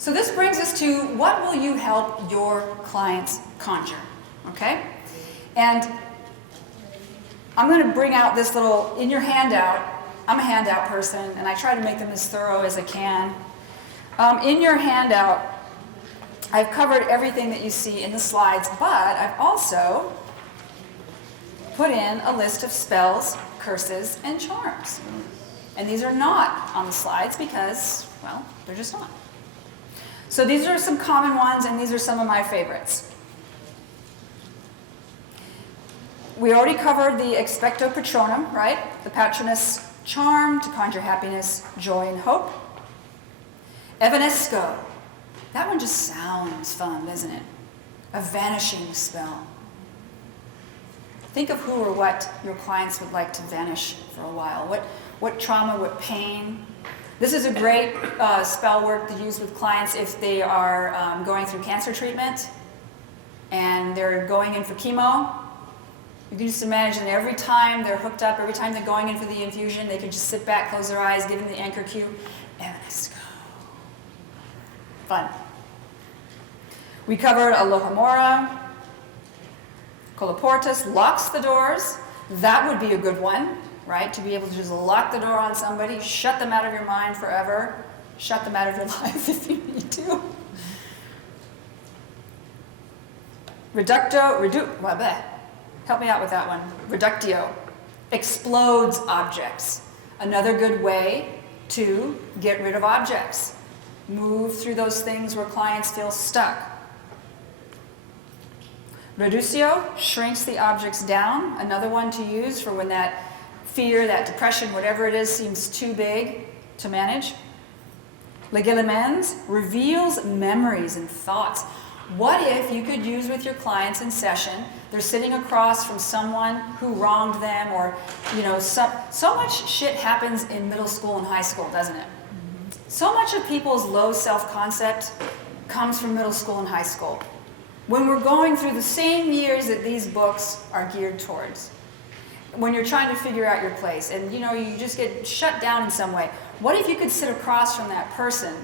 So this brings us to what will you help your clients conjure, okay? And I'm going to bring out this little, in your handout, I'm a handout person, and I try to make them as thorough as I can. In your handout, I've covered everything that you see in the slides, but I've also put in a list of spells, curses, and charms. And these are not on the slides because, well, they're just not. So these are some common ones, and these are some of my favorites. We already covered the expecto patronum, right? The patronus charm to conjure happiness, joy, and hope. Evanesco. That one just sounds fun, doesn't it? A vanishing spell. Think of who or what your clients would like to vanish for a while. What trauma, what pain. This is a great spell work to use with clients if they are going through cancer treatment and they're going in for chemo. You can just imagine every time they're hooked up, every time they're going in for the infusion, they can just sit back, close their eyes, give them the anchor cue, and let's go. Fun. We covered Alohomora. Colloportus locks the doors. That would be a good one, right? To be able to just lock the door on somebody, shut them out of your mind forever, shut them out of your life if you need to. Help me out with that one. Reductio, explodes objects. Another good way to get rid of objects. Move through those things where clients feel stuck. Reducio, shrinks the objects down. Another one to use for when that fear, that depression, whatever it is, seems too big to manage. Legilimens, reveals memories and thoughts. What if you could use with your clients in session, they're sitting across from someone who wronged them, or, you know, so much shit happens in middle school and high school, doesn't it? So much of people's low self-concept comes from middle school and high school. When we're going through the same years that these books are geared towards. When you're trying to figure out your place and, you know, you just get shut down in some way. What if you could sit across from that person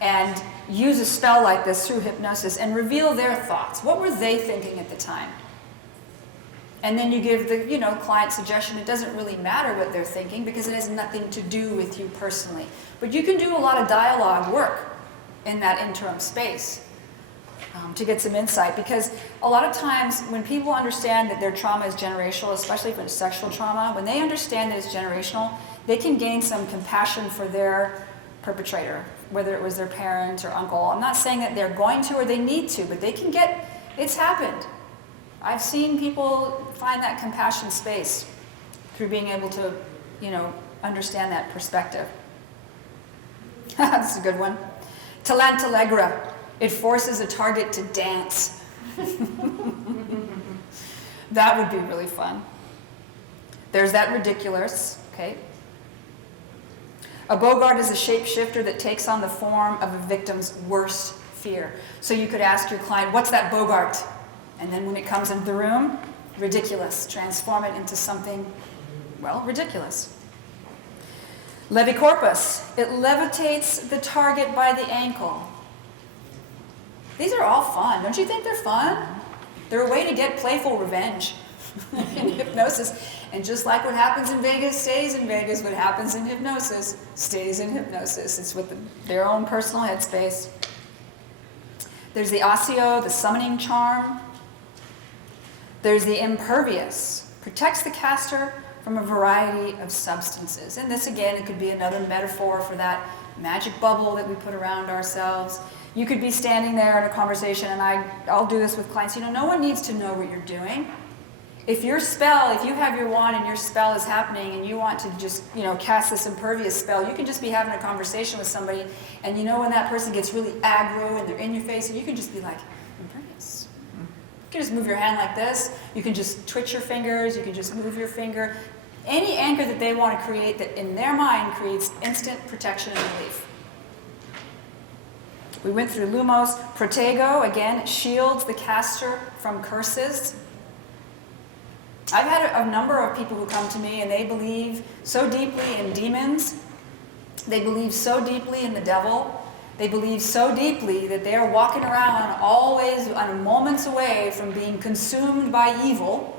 and use a spell like this through hypnosis and reveal their thoughts? What were they thinking at the time? And then you give the, you know, client suggestion. It doesn't really matter what they're thinking because it has nothing to do with you personally. But you can do a lot of dialogue work in that interim space to get some insight, because a lot of times when people understand that their trauma is generational, especially if it's sexual trauma, when they understand that it's generational, they can gain some compassion for their perpetrator, whether it was their parent or uncle. I'm not saying that they're going to or they need to, but they can get, it's happened. I've seen people find that compassion space through being able to, you know, understand that perspective. That's a good one. Talantallegra. It forces a target to dance. That would be really fun. There's that ridiculous, okay? A Bogart is a shapeshifter that takes on the form of a victim's worst fear. So you could ask your client, what's that Bogart? And then when it comes into the room, ridiculous. Transform it into something, well, ridiculous. Levicorpus. It levitates the target by the ankle. These are all fun. Don't you think they're fun? They're a way to get playful revenge in hypnosis. And just like what happens in Vegas stays in Vegas, what happens in hypnosis stays in hypnosis. It's with their own personal headspace. There's the Osseo, the summoning charm. There's the impervious. Protects the caster from a variety of substances. And this, again, it could be another metaphor for that magic bubble that we put around ourselves. You could be standing there in a conversation, and I'll do this with clients. You know, no one needs to know what you're doing. If your spell, if you have your wand and your spell is happening and you want to just, you know, cast this impervious spell, you can just be having a conversation with somebody, and you know when that person gets really aggro and they're in your face, and you can just be like, impervious. You can just move your hand like this. You can just twitch your fingers. You can just move your finger. Any anchor that they want to create that in their mind creates instant protection and relief. We went through Lumos. Protego, again, shields the caster from curses. I've had a number of people who come to me and they believe so deeply in demons, they believe so deeply in the devil, They believe so deeply that they are walking around always on moments away from being consumed by evil.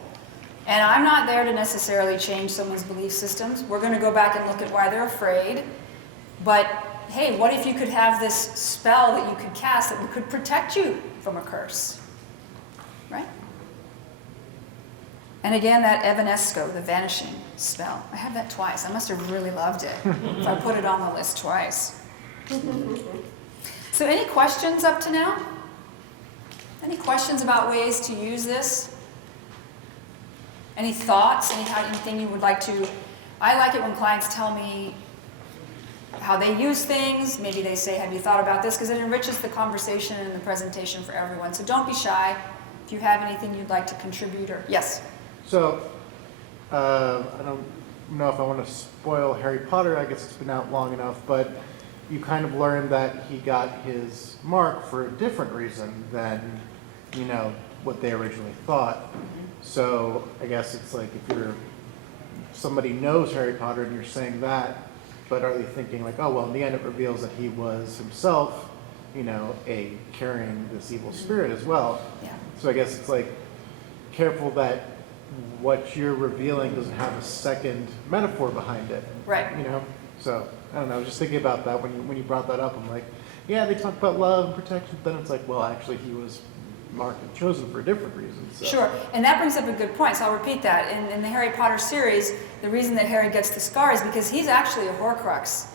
And I'm not there to necessarily change someone's belief systems. We're going to go back and look at why they're afraid. But hey, what if you could have this spell that you could cast that could protect you from a curse? Right? And again, that evanesco, the vanishing spell. I have that twice. I must have really loved it if I put it on the list twice. So any questions up to now? Any questions about ways to use this? Any thoughts? Anything you would like to... I like it when clients tell me how they use things. Maybe they say, have you thought about this? Because it enriches the conversation and the presentation for everyone. So don't be shy. If you have anything you'd like to contribute or... Yes? So, I don't know if I want to spoil Harry Potter. I guess it's been out long enough, but you kind of learn that he got his mark for a different reason than, you know, what they originally thought. So I guess it's like if somebody knows Harry Potter and you're saying that, but are they thinking like, oh, well, in the end it reveals that he was himself, you know, carrying this evil spirit as well. Yeah. So I guess it's like careful that what you're revealing doesn't have a second metaphor behind it. Right. You know? So I don't know, I was just thinking about that when you brought that up. I'm like, yeah, they talk about love and protection, but then it's like, well, actually he was marked and chosen for a different reason. So. Sure, and that brings up a good point, so I'll repeat that. In the Harry Potter series, the reason that Harry gets the scar is because he's actually a Horcrux,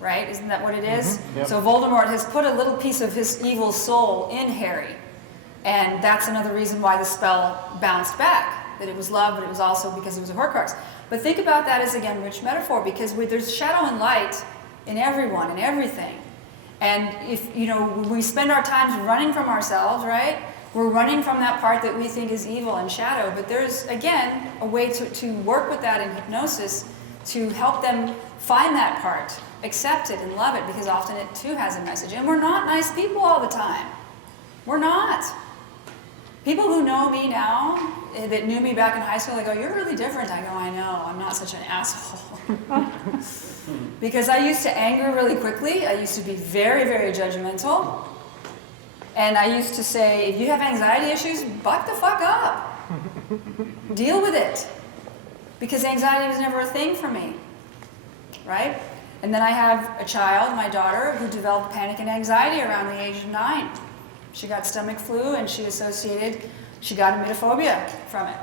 right? Isn't that what it is? Mm-hmm. Yep. So Voldemort has put a little piece of his evil soul in Harry, and that's another reason why the spell bounced back, that it was love, but it was also because it was a Horcrux. But think about that as, again, rich metaphor, because there's shadow and light in everyone and everything. And if, you know, we spend our times running from ourselves, right? We're running from that part that we think is evil and shadow, but there's, again, a way to work with that in hypnosis to help them find that part, accept it and love it, because often it too has a message. And we're not nice people all the time. We're not. People who know me now, that knew me back in high school, they go, you're really different. I go, I know, I'm not such an asshole. Because I used to anger really quickly. I used to be very, very judgmental. And I used to say, if you have anxiety issues, buck the fuck up. Deal with it. Because anxiety was never a thing for me, right? And then I have a child, my daughter, who developed panic and anxiety around the age of 9. She got stomach flu and she got emetophobia from it.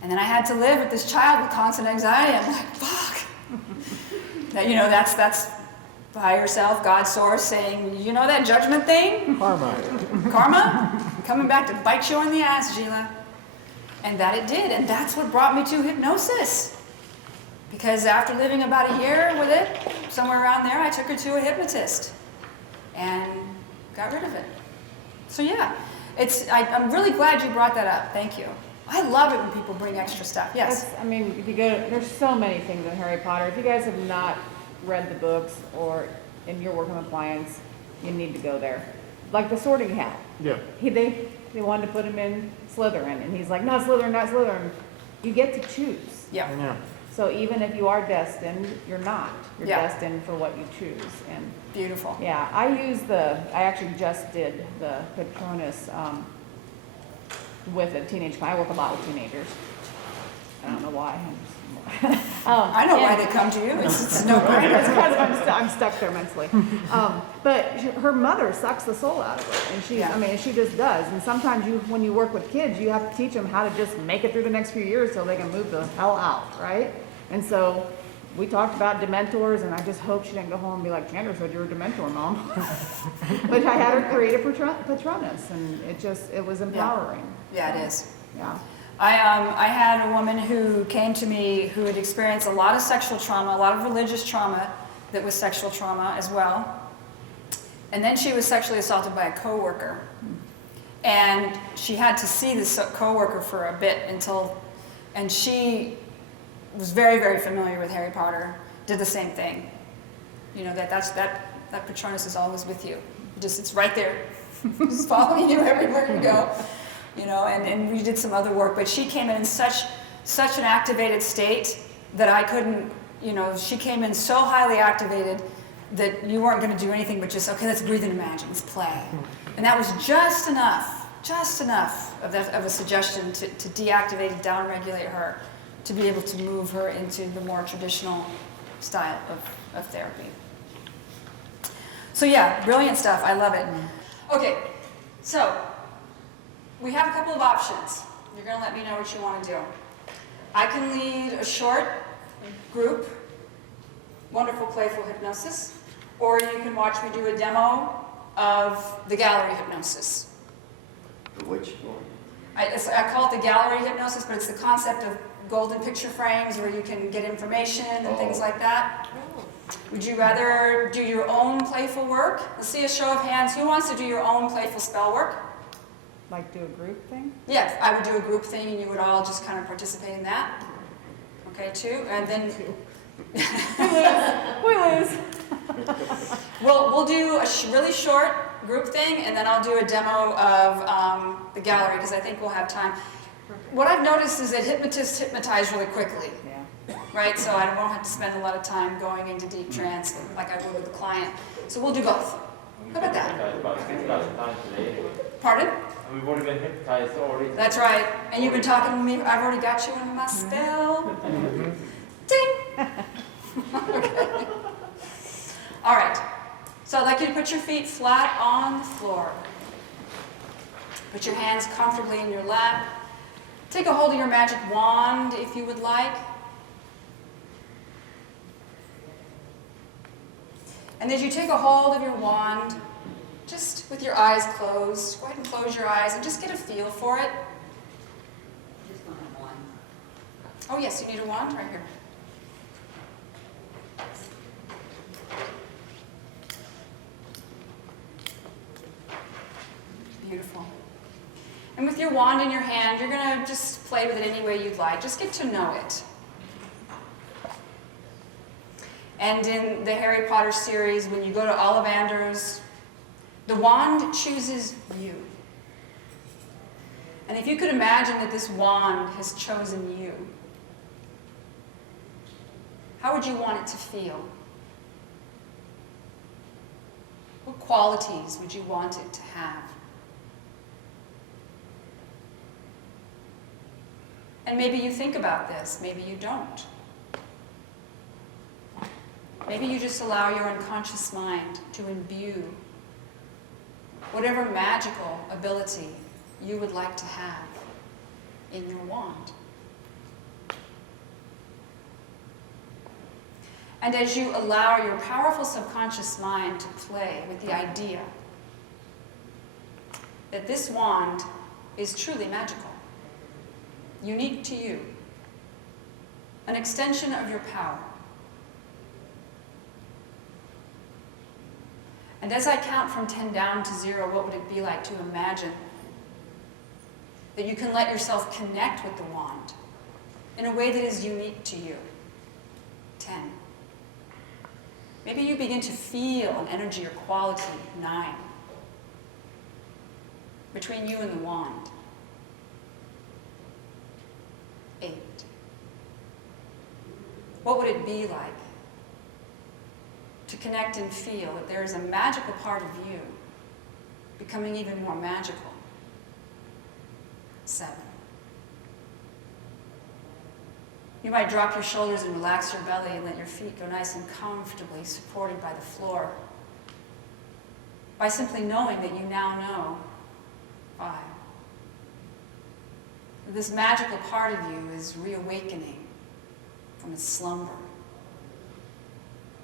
And then I had to live with this child with constant anxiety. I'm like, fuck. That, you know, that's higher self, God's source saying, you know that judgment thing? Karma? Coming back to bite you in the ass, Gila. And that it did. And that's what brought me to hypnosis. Because after living about a year with it, somewhere around there, I took her to a hypnotist. And got rid of it. So yeah, I'm really glad you brought that up. Thank you. I love it when people bring extra stuff. Yes? I mean, if you go, there's so many things in Harry Potter. If you guys have not read the books and you're working with clients, you need to go there. Like the Sorting Hat. Yeah. They wanted to put him in Slytherin, and he's like, not Slytherin, not Slytherin. You get to choose. Yeah. Yeah. So even if you are destined, you're not. You're Yeah. destined for what you choose. And Beautiful. yeah, I actually just did the Patronus with a teenage client. I work a lot with teenagers. I don't know why. I know why they come to you. It's no brainer. It's because I'm stuck there mentally. But her mother sucks the soul out of her, and she just does. And sometimes when you work with kids, you have to teach them how to just make it through the next few years so they can move the hell out, right? And so we talked about Dementors, and I just hope she didn't go home and be like, Chandra said you're a Dementor, Mom. But I had her create a Patronus, and it was empowering. Yeah, it is. Yeah. I had a woman who came to me who had experienced a lot of sexual trauma, a lot of religious trauma that was sexual trauma as well. And then she was sexually assaulted by a coworker. And she had to see this coworker for a bit and she was very, very familiar with Harry Potter, did the same thing. You know, that Patronus is always with you. It's right there. It's following you everywhere you go. You know, and we did some other work, but she came in such an activated state that I couldn't, you know, she came in so highly activated that you weren't going to do anything but just, okay, let's breathe and imagine, let's play. And that was just enough of a suggestion to deactivate and downregulate her, to be able to move her into the more traditional style of therapy. So yeah, brilliant stuff. I love it. Okay, so we have a couple of options. You're going to let me know what you want to do. I can lead a short group, wonderful playful hypnosis, or you can watch me do a demo of the gallery hypnosis. Which one? I call it the gallery hypnosis, but it's the concept of golden picture frames where you can get information and things like that. Would you rather do your own playful work? Let's see a show of hands. Who wants to do your own playful spell work? Like do a group thing? Yes, I would do a group thing and you would all just kind of participate in that. Okay, 2. And then We lose. we'll do a really short group thing, and then I'll do a demo of the gallery because I think we'll have time. What I've noticed is that hypnotists hypnotize really quickly, Yeah. right? So I won't have to spend a lot of time going into deep trance like I would with the client. So we'll do both. How about that? About 6,000 times today. Pardon? We've already been hypnotized already. That's right. And you've been talking to me. I've already got you in my spell. Ding! Okay. All right. So I'd like you to put your feet flat on the floor. Put your hands comfortably in your lap. Take a hold of your magic wand if you would like. And as you take a hold of your wand, just with your eyes closed, go ahead and close your eyes and just get a feel for it. Just don't have one. Oh yes, you need a wand right here. Beautiful. And with your wand in your hand, you're going to just play with it any way you'd like. Just get to know it. And in the Harry Potter series, when you go to Ollivander's, the wand chooses you. And if you could imagine that this wand has chosen you, how would you want it to feel? What qualities would you want it to have? And maybe you think about this, maybe you don't. Maybe you just allow your unconscious mind to imbue whatever magical ability you would like to have in your wand. And as you allow your powerful subconscious mind to play with the idea that this wand is truly magical, unique to you, an extension of your power. And as I count from 10 down to 0, what would it be like to imagine that you can let yourself connect with the wand in a way that is unique to you? 10. Maybe you begin to feel an energy or quality. 9. Between you and the wand. 8. What would it be like to connect and feel that there is a magical part of you becoming even more magical? 7. You might drop your shoulders and relax your belly and let your feet go nice and comfortably supported by the floor by simply knowing that you now know 5. This magical part of you is reawakening from its slumber,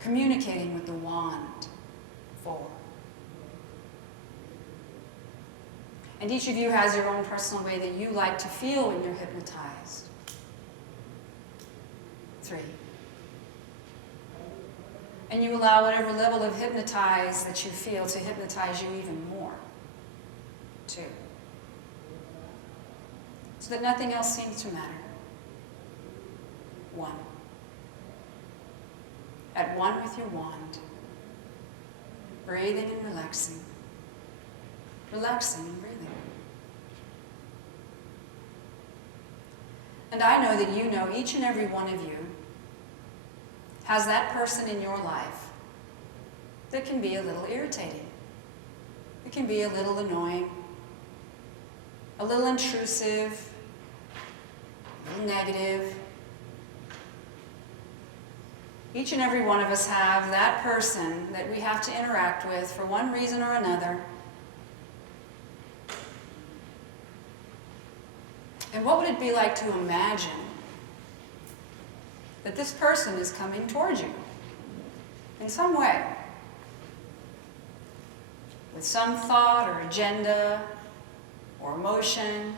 communicating with the wand. 4. And each of you has your own personal way that you like to feel when you're hypnotized. 3. And you allow whatever level of hypnotize that you feel to hypnotize you even more. 2. So that nothing else seems to matter. 1. At one with your wand, breathing and relaxing, relaxing and breathing. And I know that you know each and every one of you has that person in your life that can be a little irritating. It can be a little annoying, a little intrusive, a little negative. Each and every one of us have that person that we have to interact with for one reason or another. And what would it be like to imagine that this person is coming towards you in some way, with some thought or agenda or emotion,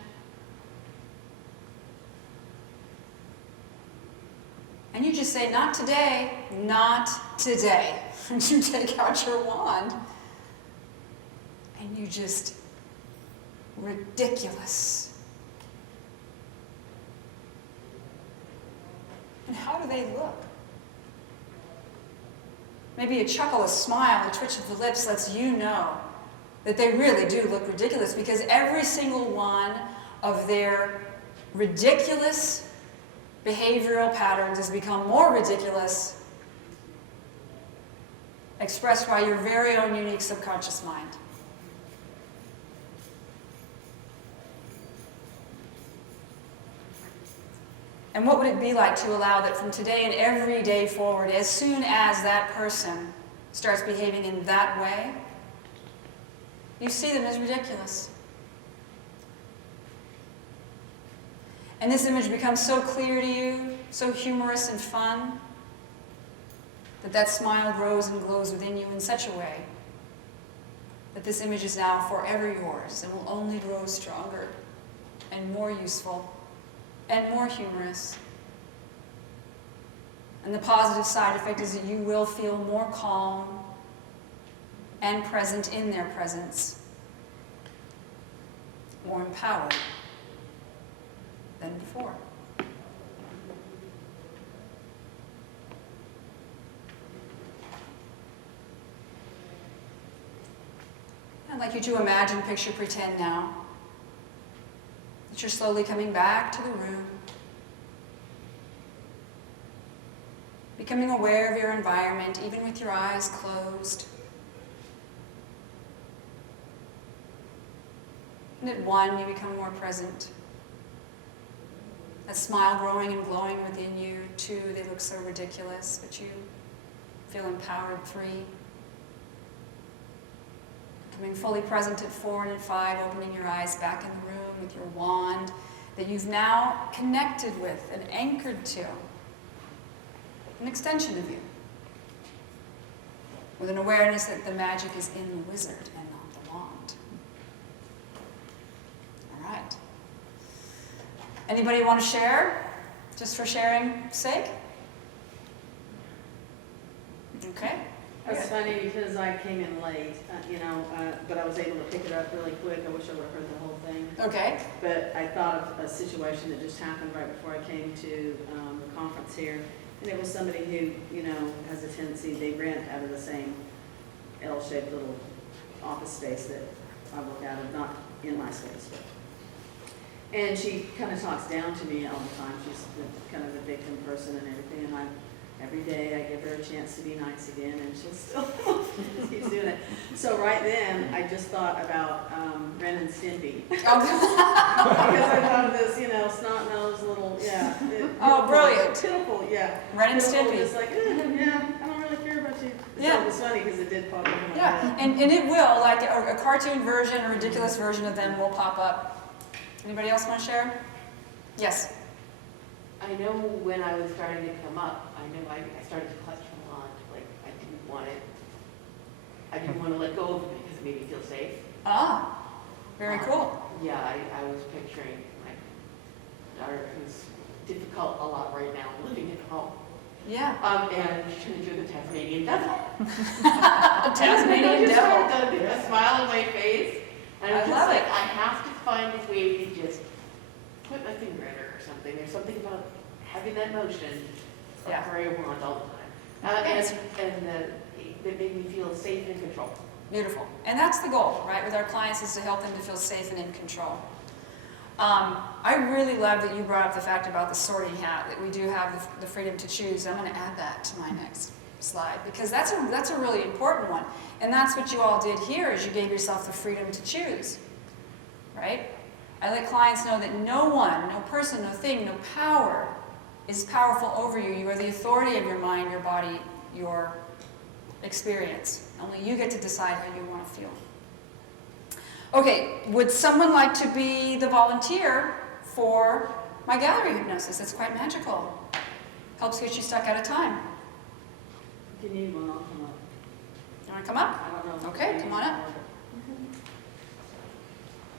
and you just say, not today, not today. And you take out your wand and you just, ridiculous. And how do they look? Maybe a chuckle, a smile, a twitch of the lips lets you know that they really do look ridiculous, because every single one of their ridiculous behavioral patterns has become more ridiculous, expressed by your very own unique subconscious mind. And what would it be like to allow that from today and every day forward, as soon as that person starts behaving in that way, you see them as ridiculous. And this image becomes so clear to you, so humorous and fun, that that smile grows and glows within you in such a way that this image is now forever yours and will only grow stronger and more useful and more humorous. And the positive side effect is that you will feel more calm and present in their presence, more empowered than before. I'd like you to imagine, picture, pretend now that you're slowly coming back to the room, becoming aware of your environment, even with your eyes closed. And at 1, you become more present. That smile growing and glowing within you. 2, they look so ridiculous, but you feel empowered. 3, becoming fully present at 4, and at 5, opening your eyes back in the room with your wand that you've now connected with and anchored to, an extension of you, with an awareness that the magic is in the wizard and not the wand. All right. Anybody want to share, just for sharing's sake? Okay. It's funny because I came in late, but I was able to pick it up really quick. I wish I would have heard the whole thing. Okay. But I thought of a situation that just happened right before I came to the conference here. And it was somebody who, has a tendency, they rent out of the same L-shaped little office space that I work out of, not in my space. And she kind of talks down to me all the time. She's kind of a victim person and everything. And every day I give her a chance to be nice again, and she'll still just keeps doing it. So right then, I just thought about Ren and Stimpy. Because I thought of this, snot-nosed little, Brilliant. Pitiful, yeah. Ren and Pitiful, Stimpy. just like, I don't really care about you. Yeah. So it was funny because it did pop into my Yeah, head. and it will, like a cartoon version, a ridiculous version of them will pop up. Anybody else want to share? Yes. I know when I was starting to come up, I started to clutch my wand, like I didn't want to let go of it because it made me feel safe. Ah, very cool. Yeah, I was picturing my daughter, who's difficult a lot right now, living at home. Yeah. And she's trying to do the Tasmanian devil. Tasmanian just devil. started to a smile on my face. And I I'm love just it. like, I have to find a way to just put my finger in her or something. There's something about having that motion of Yeah. carry a wand all the time. That made me feel safe and in control. Beautiful. And that's the goal, right, with our clients, is to help them to feel safe and in control. I really love that you brought up the fact about the sorting hat, that we do have the freedom to choose. I'm going to add that to my next slide, because that's a really important one. And that's what you all did here, is you gave yourself the freedom to choose, right? I let clients know that no one, no person, no thing, no power is powerful over you. You are the authority of your mind, your body, your experience. Only you get to decide how you want to feel. Okay, would someone like to be the volunteer for my gallery hypnosis? It's quite magical. Helps get you stuck out of time. If you need one, I'll come up. You want to come up? I don't know. Okay, come on up.